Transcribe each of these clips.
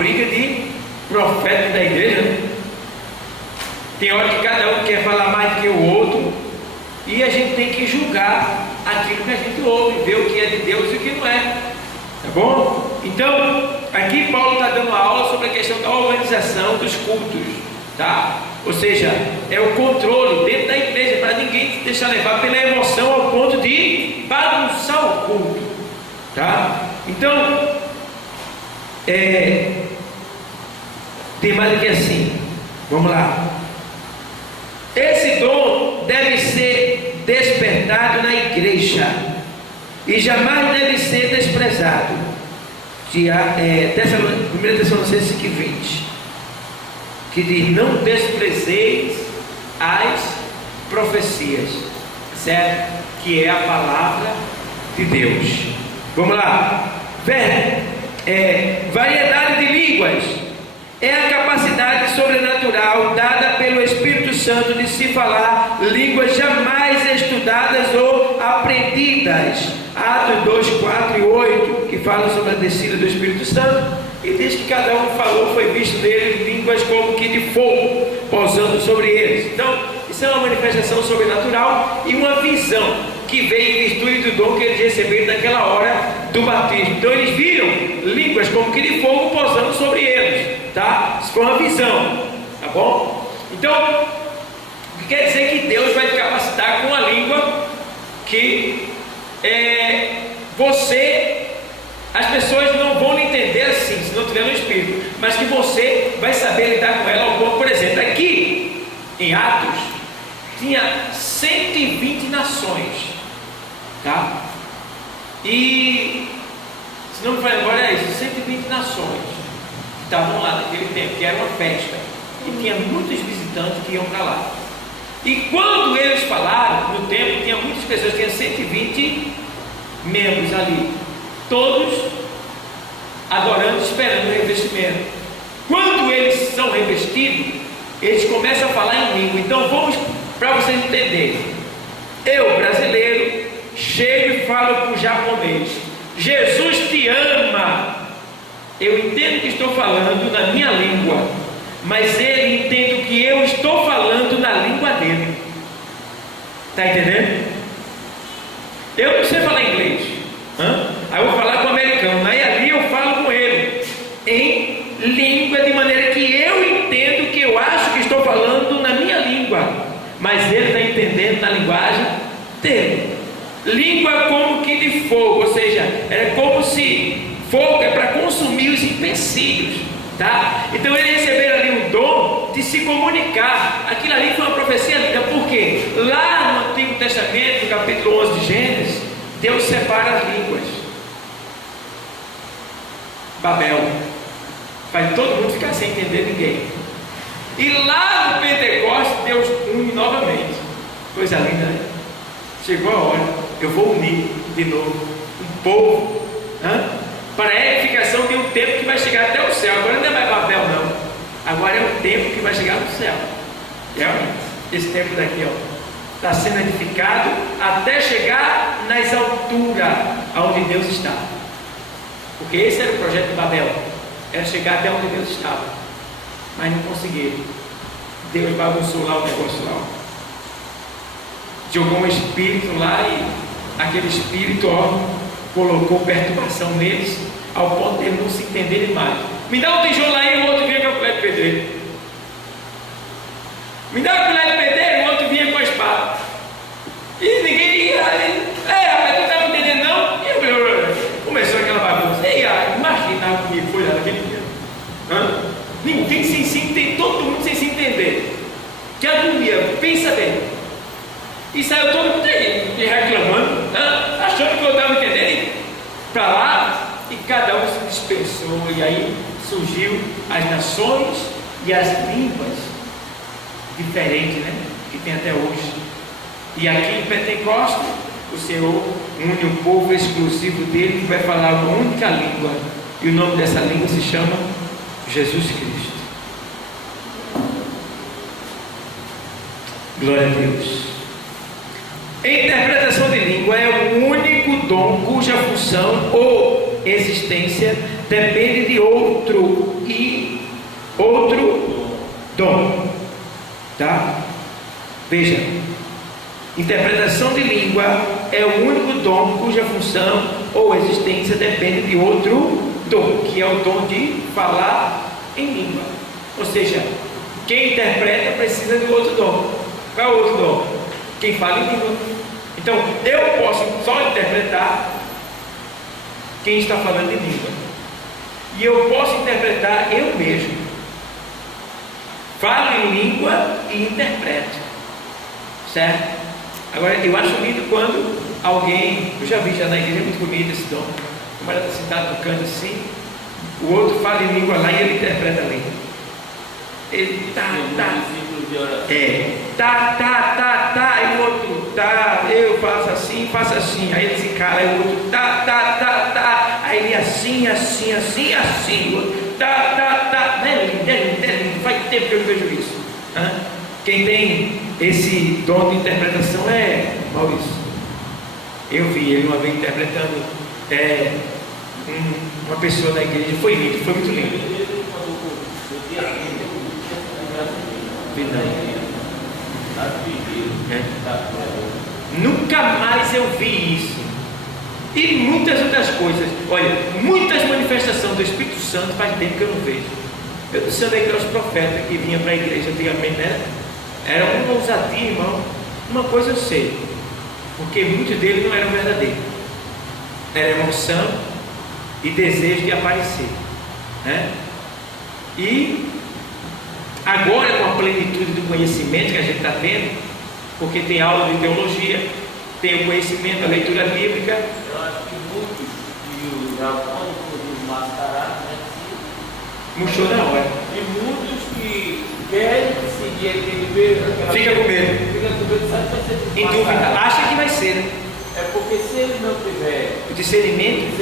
briga de profeta da igreja, né? Tem hora que cada um quer falar mais do que o outro, e a gente tem que julgar aquilo que a gente ouve, ver o que é de Deus e o que não é, tá bom? Então, aqui Paulo está dando uma aula sobre a questão da organização dos cultos, tá? Ou seja, é o controle dentro da igreja, para ninguém se deixar levar pela emoção ao ponto de bagunçar o culto, tá? Então, tem mais do que assim, vamos lá. Esse dom deve ser despertado na igreja e jamais deve ser desprezado. 1 Tessalonicenses 5:20, que diz: não desprezeis as profecias, certo? Que é a palavra de Deus. Vamos lá. Variedade de línguas é a capacidade sobrenatural dada pelo Espírito Santo de se falar línguas jamais estudadas ou aprendidas. Atos 2, 4 e 8, que fala sobre a descida do Espírito Santo, e diz que cada um falou, foi visto neles línguas como que de fogo, pousando sobre eles. Então, isso é uma manifestação sobrenatural e uma visão que veio em virtude do dom que eles receberam naquela hora do batismo. Então eles viram línguas como que de fogo pousando sobre eles, tá? Isso foi uma visão, tá bom? Então, quer dizer que Deus vai te capacitar com a língua que as pessoas não vão lhe entender assim, se não tiver no Espírito, mas que você vai saber lidar com ela ao ponto. Por exemplo, aqui em Atos tinha 120 nações, tá? E se não me falha agora é isso, 120 nações que estavam lá naquele tempo, que era uma festa, e tinha muitos visitantes que iam para lá. E quando eles falaram, no tempo tinha muitas pessoas, tinha 120 membros ali, todos adorando, esperando o revestimento. Quando eles são revestidos, eles começam a falar em língua. Então vamos, para vocês entenderem, eu, brasileiro, chego e falo para o japonês: Jesus te ama. Eu entendo que estou falando na minha língua, mas ele entende que eu estou falando na língua dele. Está entendendo? Eu não sei falar inglês, aí eu vou falar com o americano, aí ali eu falo com ele em língua, de maneira que eu entendo que eu acho que estou falando na minha língua, mas ele está entendendo na linguagem dele. Língua como que de fogo, ou seja, é como se fogo é para consumir os empecilhos, tá? Então eles receberam ali o dom de se comunicar. Aquilo ali foi uma profecia linda, porque lá no Antigo Testamento, no capítulo 11 de Gênesis, Deus separa as línguas. Babel faz todo mundo ficar sem entender ninguém. E lá no Pentecostes, Deus une novamente. Coisa linda, né? Chegou a hora, eu vou unir de novo um povo, para a edificação de um tempo que vai chegar até o céu. Agora não é mais Babel, não. Agora é um tempo que vai chegar no céu. Esse tempo daqui, está sendo edificado até chegar nas alturas aonde Deus está. Porque esse era o projeto de Babel, era chegar até onde Deus estava, mas não conseguiram. Deus bagunçou lá o negócio lá, jogou um espírito lá, e aquele espírito colocou perturbação neles, ao ponto de eles não se entenderem mais. Me dá um tijolo aí, o outro vinha com a colher de pedreiro. Me dá uma colher de pedreiro, o outro vinha com a espada. E ninguém ia. Rapaz, tu estava entendendo não? E começou aquela bagunça. Imagina comigo, foi lá naquele dia. Ninguém sem se entender, todo mundo sem se entender. Que agonia, pensa bem. E saiu todo mundo aí, reclamando, achando que eu estava entendendo. Para lá, e cada um se dispensou. E aí surgiu as nações e as línguas diferentes, né? Que tem até hoje. E aqui em Pentecostes, o Senhor une um povo exclusivo dele, que vai falar uma única língua. E o nome dessa língua se chama Jesus Cristo. Glória a Deus. A interpretação de língua é o único dom cuja função ou existência depende de outro dom. Tá? Veja, interpretação de língua é o único dom cuja função ou existência depende de outro dom, que é o dom de falar em língua. Ou seja, quem interpreta precisa de outro dom. Qual é o outro dom? Quem fala em língua. Então, eu posso só interpretar quem está falando em língua. E eu posso interpretar eu mesmo. Falo em língua e interpreto. Certo? Agora, eu acho lindo quando alguém, eu já vi já na igreja, muito bonito esse dom. O camarada está tocando assim, o outro fala em língua lá e ele interpreta a língua. Ele tá, e o outro eu faço assim, aí ele se cala, aí o outro aí ele assim, o outro faz tempo que eu não vejo isso. Quem tem esse dom de interpretação é Maurício. Eu vi ele uma vez interpretando uma pessoa da igreja, foi lindo, foi muito lindo. Nunca mais eu vi isso. E muitas outras coisas. Olha, muitas manifestações do Espírito Santo faz tempo que eu não vejo. Eu não sei onde é que eram os profetas que vinham para a igreja antigamente, né? Era uma ousadia, irmão. Uma coisa eu sei, porque muitos deles não eram verdadeiros. Era emoção e desejo de aparecer, né? E agora, com a plenitude do conhecimento que a gente está tendo, porque tem aula de teologia, tem o conhecimento da leitura bíblica. Eu acho que muitos que usavam quando mascarados, né? Murchou na hora. E muitos que querem seguir aquele medo, fica com medo, sabe que vai ser em dúvida, acha que vai ser, né? É porque se ele não tiver o discernimento,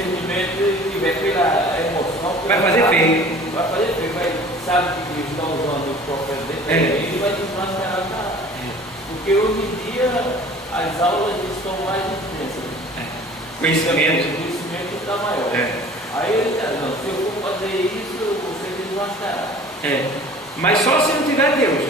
ele tiver pela emoção, vai fazer feio. Sabe que eles estão usando o profeta dele, ele vai desmascarar na área. Porque hoje em dia as aulas estão mais intensas. Conhecimento. O conhecimento está maior. Aí ele diz, não, se eu for fazer isso, você desmascarar. Mas só se não tiver Deus.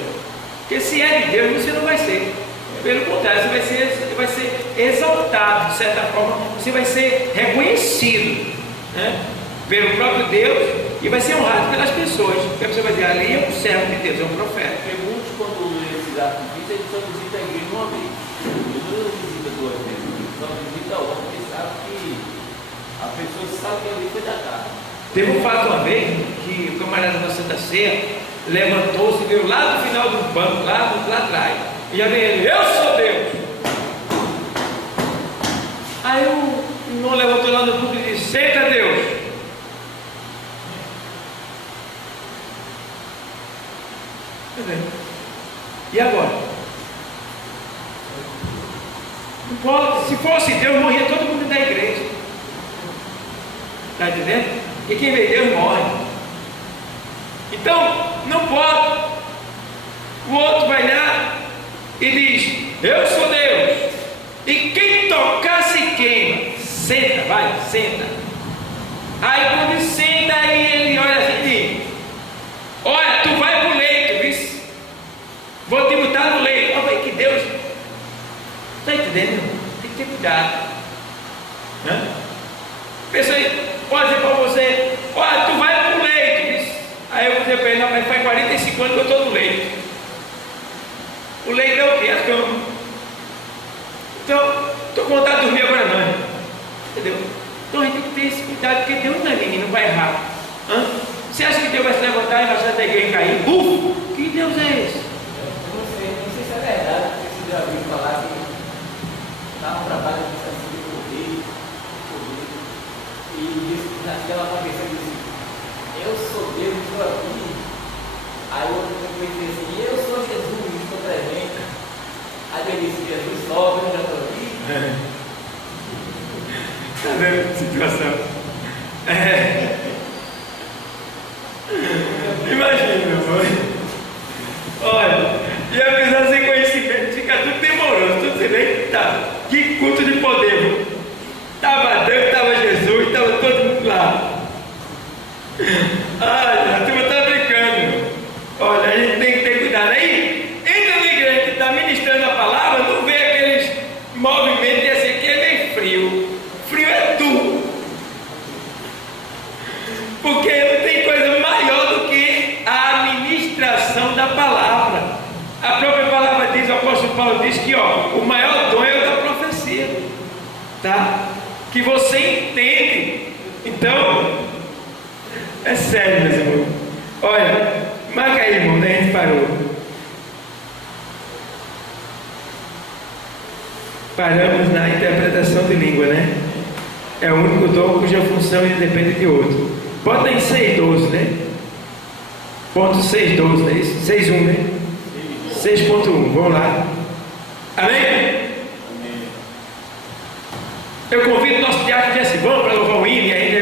Porque se é de Deus, você não vai ser. Pelo contrário, você vai ser exaltado, de certa forma, você vai ser reconhecido, né, pelo próprio Deus, e vai ser honrado pelas pessoas. Porque você vai dizer, ali é um servo de Deus, é um profeta. Porque muitos, quando lêem esses artigos, eles só visitam a igreja uma vez. Eles não visitam duas vezes, eles só visitam outra, porque sabe que a pessoa sabe que ali foi da casa. Teve um fato uma vez que o camarada da Santa Ceia levantou-se e veio lá no final do banco, lá atrás. E já veio ele, eu sou Deus. Aí o irmão levantou lá no público e disse, senta Deus. E agora? Não pode, se fosse Deus, morria todo mundo da igreja. Está entendendo? E quem vê Deus morre. Então, não pode. O outro vai lá e diz, eu sou Deus. E quem tocar se queima. Senta, vai, senta. Aí quando ele senta, aí ele olha assim e diz, olha, tu vai pro leito, viu? Vou te botar no leito. Olha que Deus. Está entendendo? Tem que ter cuidado. Pessoa pode dizer para você, olha, tu vai pro leito, viu? Aí eu vou dizer para ele, não, mas faz 45 anos que eu estou no leito. O leito é o quê? A cama. Então, estou com vontade de dormir agora não. Entendeu? Então a gente tem que ter esse cuidado, porque Deus não é ninguém, não vai errar. Você acha que Deus vai se levantar e vai sair da igreja e cair? Que Deus é esse? Eu não sei se é verdade, porque você já ouviu falar que dá um trabalho de correr, e disse que naquela cabeça disse, eu sou Deus, estou aqui. Aí o outro disse assim, eu sou Jesus, estou presente. Aí ele disse, Jesus sobe, eu já estou aqui. Está vendo a situação? Imagina, meu irmão. Olha, e a pessoa sem conhecimento fica tudo demoroso, tudo se vê, tá? Que culto de poder. Estava Deus, estava Jesus, estava todo mundo lá. Porque não tem coisa maior do que a administração da palavra. A própria palavra diz, o apóstolo Paulo diz que o maior dom é o da profecia, tá? Que você entende. Então, é sério, meus irmãos. Olha, marca aí, irmão, daí a gente parou. Paramos na interpretação de língua, né? É o único dom cuja função independe de outro. Bota em 6.12, né? Ponto 6.12, não é isso? 6.1, né? 6.1, vamos lá. Amém? Eu convido o nosso diácono Jesse, vamos para louvar